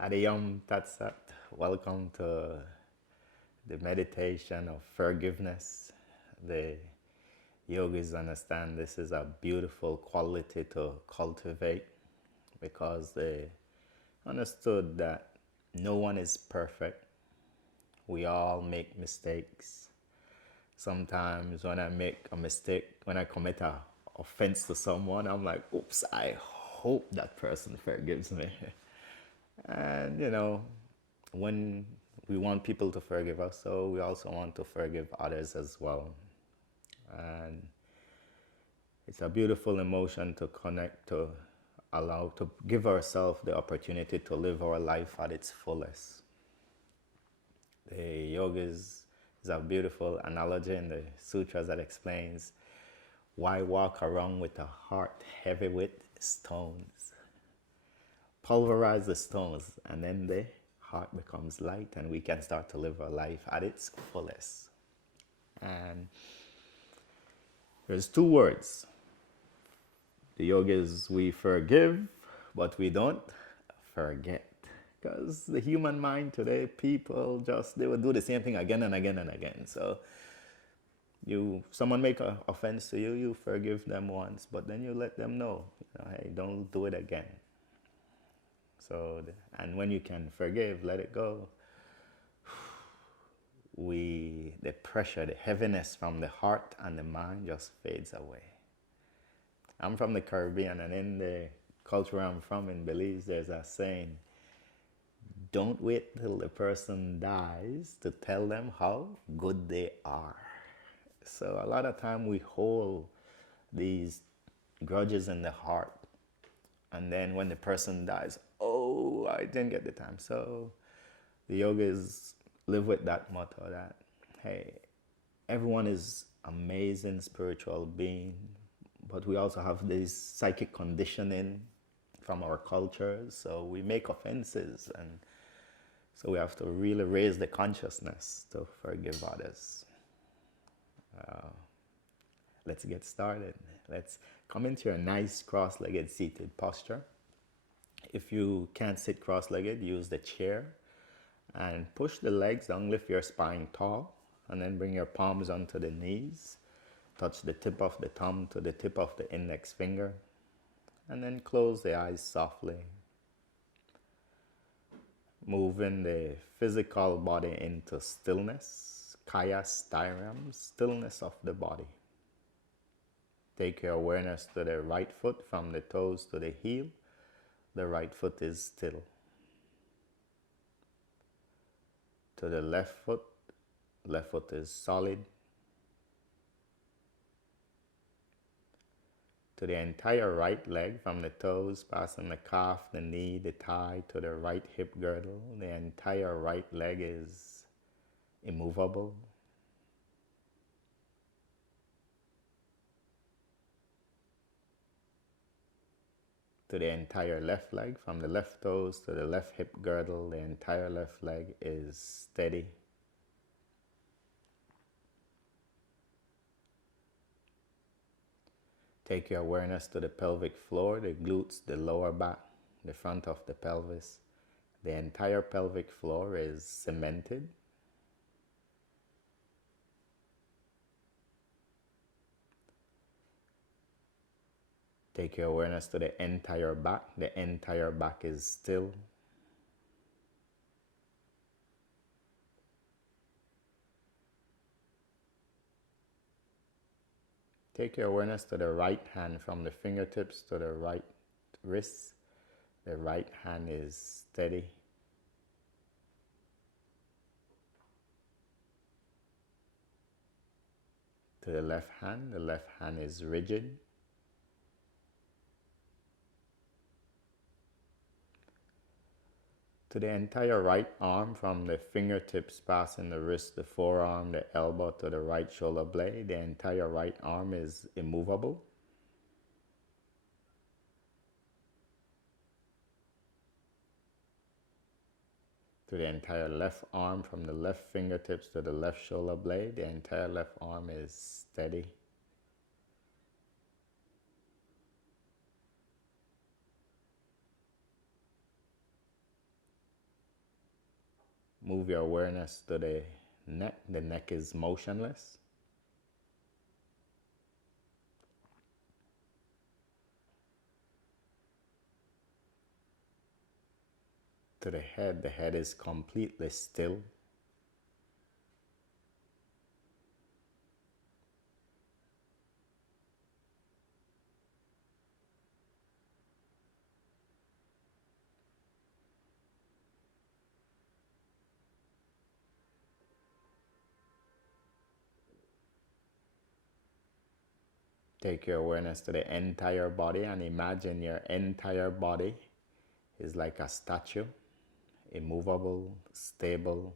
Adiyam Tatsat. Welcome to the meditation of forgiveness. The yogis understand this is a beautiful quality to cultivate because they understood that no one is perfect. We all make mistakes. Sometimes when I make a mistake, when I commit a offense to someone, I'm like, oops, I hope that person forgives me. And when we want people to forgive us, so we also want to forgive others as well. And it's a beautiful emotion to connect, to allow, to give ourselves the opportunity to live our life at its fullest. The yoga is a beautiful analogy in the sutras that explains why walk around with a heart heavy with stones. Pulverize the stones, and then the heart becomes light, and we can start to live our life at its fullest. And there's two words. The yogis, we forgive, but we don't forget. Because the human mind today, people they will do the same thing again and again and again. So someone make an offense to you, you forgive them once, but then you let them know, hey, don't do it again. So, and when you can forgive, let it go. The pressure, the heaviness from the heart and the mind just fades away. I'm from the Caribbean, and in the culture I'm from in Belize, there's a saying, don't wait till the person dies to tell them how good they are. So a lot of time we hold these grudges in the heart, and then when the person dies, oh, I didn't get the time. So the yogis live with that motto that, hey, everyone is amazing spiritual being, but we also have this psychic conditioning from our cultures. So we make offenses, and so we have to really raise the consciousness to forgive others. Let's get started. Let's come into a nice cross-legged seated posture. If you can't sit cross-legged, use the chair and push the legs down, lift your spine tall, and then bring your palms onto the knees. Touch the tip of the thumb to the tip of the index finger, and then close the eyes softly. Moving the physical body into stillness, kaya styram, stillness of the body. Take your awareness to the right foot from the toes to the heel. The right foot is still. To the left foot is solid. To the entire right leg from the toes, passing the calf, the knee, the thigh to the right hip girdle. The entire right leg is immovable. To the entire left leg, from the left toes to the left hip girdle, the entire left leg is steady. Take your awareness to the pelvic floor, the glutes, the lower back, the front of the pelvis. The entire pelvic floor is cemented. Take your awareness to the entire back. The entire back is still. Take your awareness to the right hand from the fingertips to the right wrist. The right hand is steady. To the left hand is rigid. To the entire right arm, from the fingertips passing the wrist, the forearm, the elbow to the right shoulder blade, the entire right arm is immovable. To the entire left arm, from the left fingertips to the left shoulder blade, the entire left arm is steady. Move your awareness to the neck. The neck is motionless. To the head is completely still. Take your awareness to the entire body and imagine your entire body is like a statue, immovable, stable.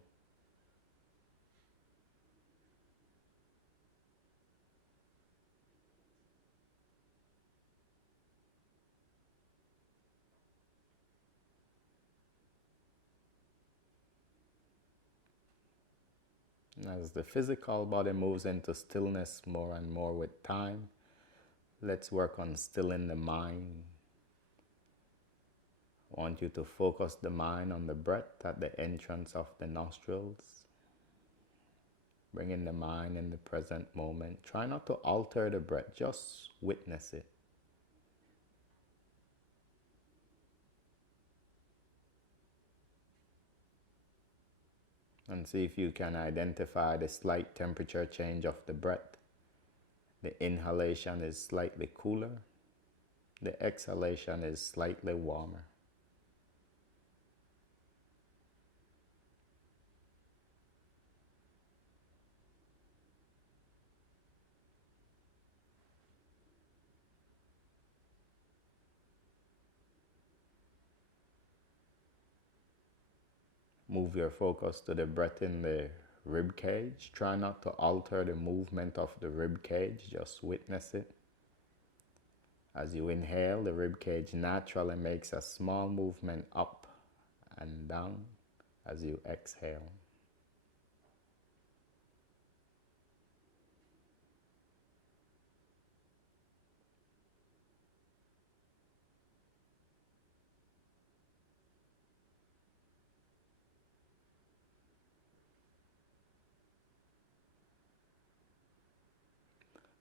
As the physical body moves into stillness more and more with time, let's work on stilling the mind. I want you to focus the mind on the breath at the entrance of the nostrils. Bringing the mind in the present moment. Try not to alter the breath, just witness it. And see if you can identify the slight temperature change of the breath. The inhalation is slightly cooler. The exhalation is slightly warmer. Move your focus to the breath in the rib cage. Try not to alter the movement of the rib cage, just witness it. As you inhale, the rib cage naturally makes a small movement up and down as you exhale.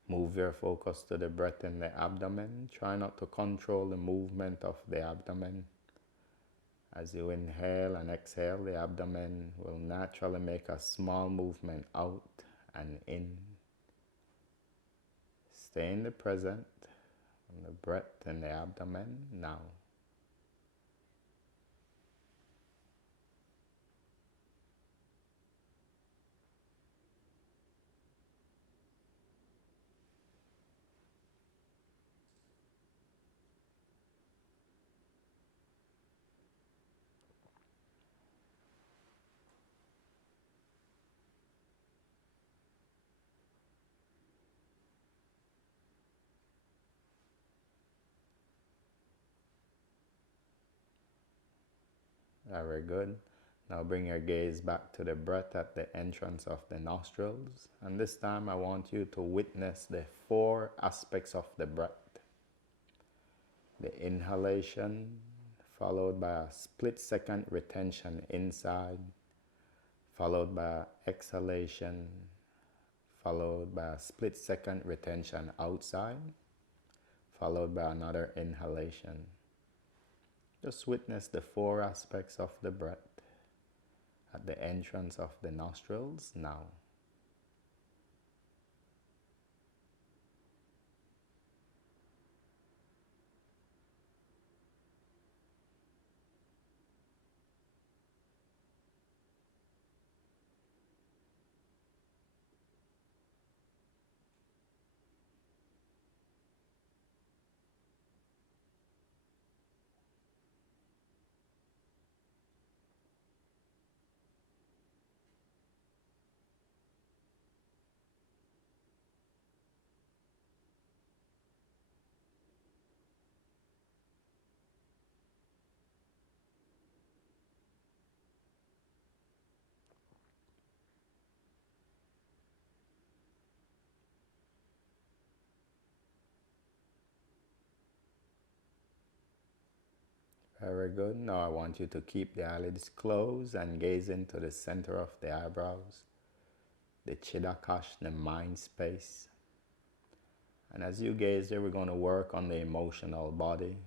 Move your focus to the breath in the abdomen. Try not to control the movement of the abdomen. As you inhale and exhale, the abdomen will naturally make a small movement out and in. Stay in the present, on the breath in the abdomen now. Very good. Now bring your gaze back to the breath at the entrance of the nostrils. And this time I want you to witness the 4 aspects of the breath. The inhalation, followed by a split-second retention inside, followed by exhalation, followed by a split-second retention outside, followed by another inhalation. Just witness the 4 aspects of the breath at the entrance of the nostrils now. Very good. Now I want you to keep the eyelids closed and gaze into the center of the eyebrows, the Chittakash, the mind space. And as you gaze there, we're going to work on the emotional body.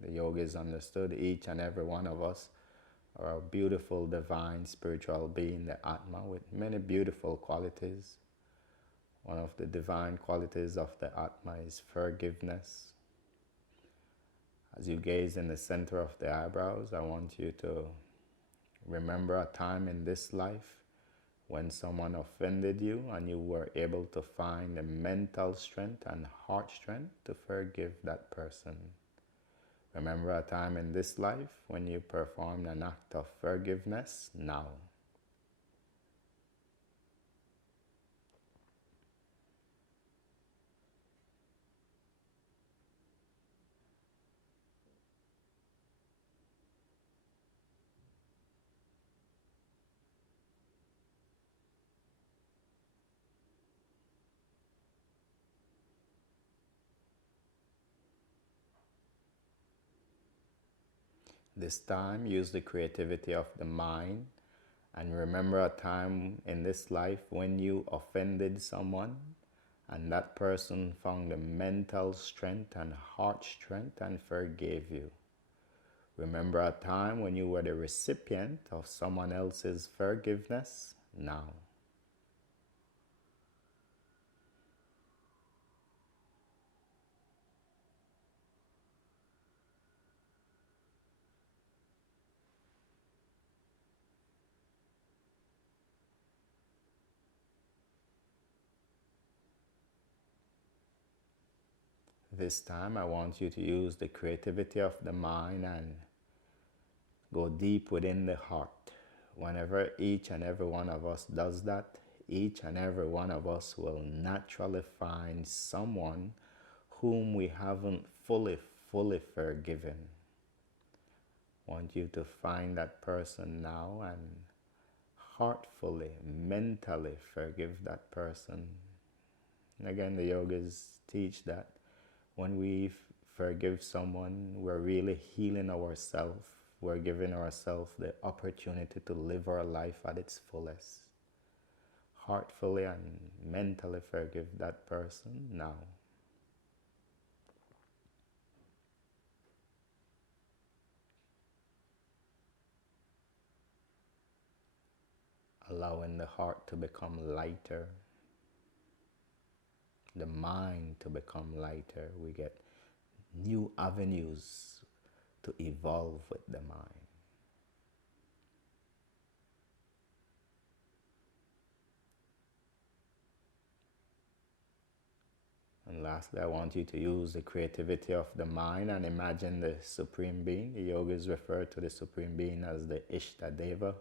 The yogis understood each and every one of us are a beautiful, divine, spiritual being, the Atma, with many beautiful qualities. One of the divine qualities of the Atma is forgiveness. As you gaze in the center of the eyebrows, I want you to remember a time in this life when someone offended you and you were able to find the mental strength and heart strength to forgive that person. Remember a time in this life when you performed an act of forgiveness now. This time, use the creativity of the mind and remember a time in this life when you offended someone and that person found the mental strength and heart strength and forgave you. Remember a time when you were the recipient of someone else's forgiveness now. This time I want you to use the creativity of the mind and go deep within the heart. Whenever each and every one of us does that, each and every one of us will naturally find someone whom we haven't fully forgiven. I want you to find that person now and heartfully, mentally forgive that person. And again, the yogis teach that when we forgive someone, we're really healing ourselves. We're giving ourselves the opportunity to live our life at its fullest. Heartfully and mentally forgive that person now. Allowing the heart to become lighter, the mind to become lighter. We get new avenues to evolve with the mind. And lastly, I want you to use the creativity of the mind and imagine the Supreme Being. The yogis refer to the Supreme Being as the Ishtadeva,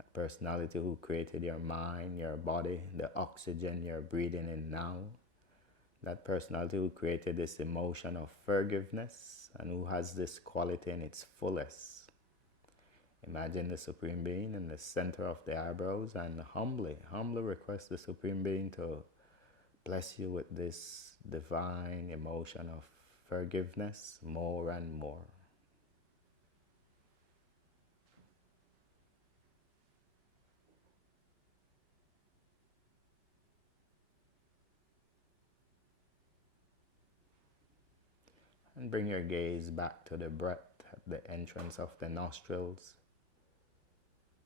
a personality who created your mind, your body, the oxygen you're breathing in now. That personality who created this emotion of forgiveness and who has this quality in its fullest. Imagine the Supreme Being in the center of the eyebrows and humbly request the Supreme Being to bless you with this divine emotion of forgiveness more and more. And bring your gaze back to the breath at the entrance of the nostrils.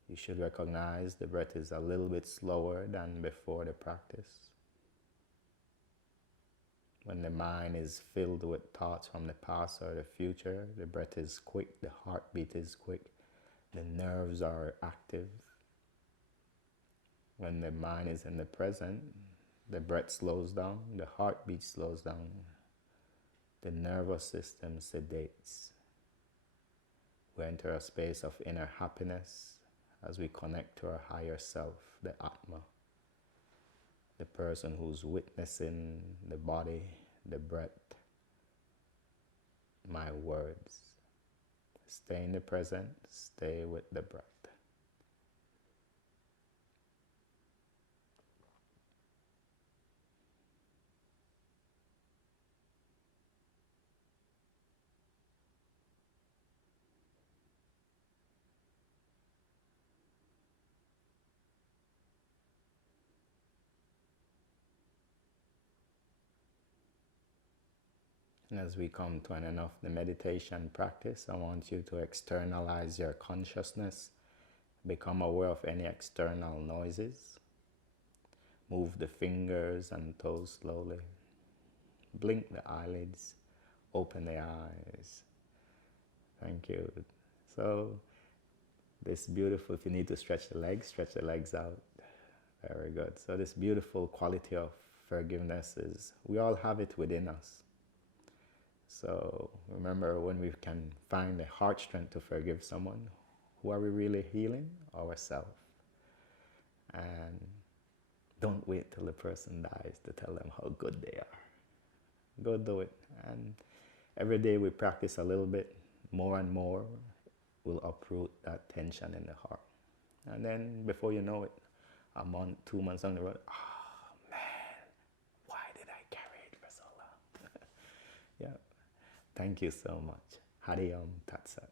You should recognize the breath is a little bit slower than before the practice. When the mind is filled with thoughts from the past or the future, the breath is quick, the heartbeat is quick, the nerves are active. When the mind is in the present, the breath slows down, the heartbeat slows down, the nervous system sedates. We enter a space of inner happiness as we connect to our higher self, the Atma, the person who's witnessing the body, the breath, my words. Stay in the present, stay with the breath. And as we come to an end of the meditation practice, I want you to externalize your consciousness, become aware of any external noises, move the fingers and toes slowly, blink the eyelids, open the eyes. Thank you. So this beautiful, if you need to stretch the legs out. Very good. So this beautiful quality of forgiveness is, we all have it within us. So remember, when we can find the heart strength to forgive someone, who are we really healing? Ourselves. And don't wait till the person dies to tell them how good they are. Go do it. And every day we practice a little bit more and more, we'll uproot that tension in the heart. And then before you know it, a month, 2 months down the road, oh man, why did I carry it for so long? Yeah. Thank you so much. Hari Om Tat Sat.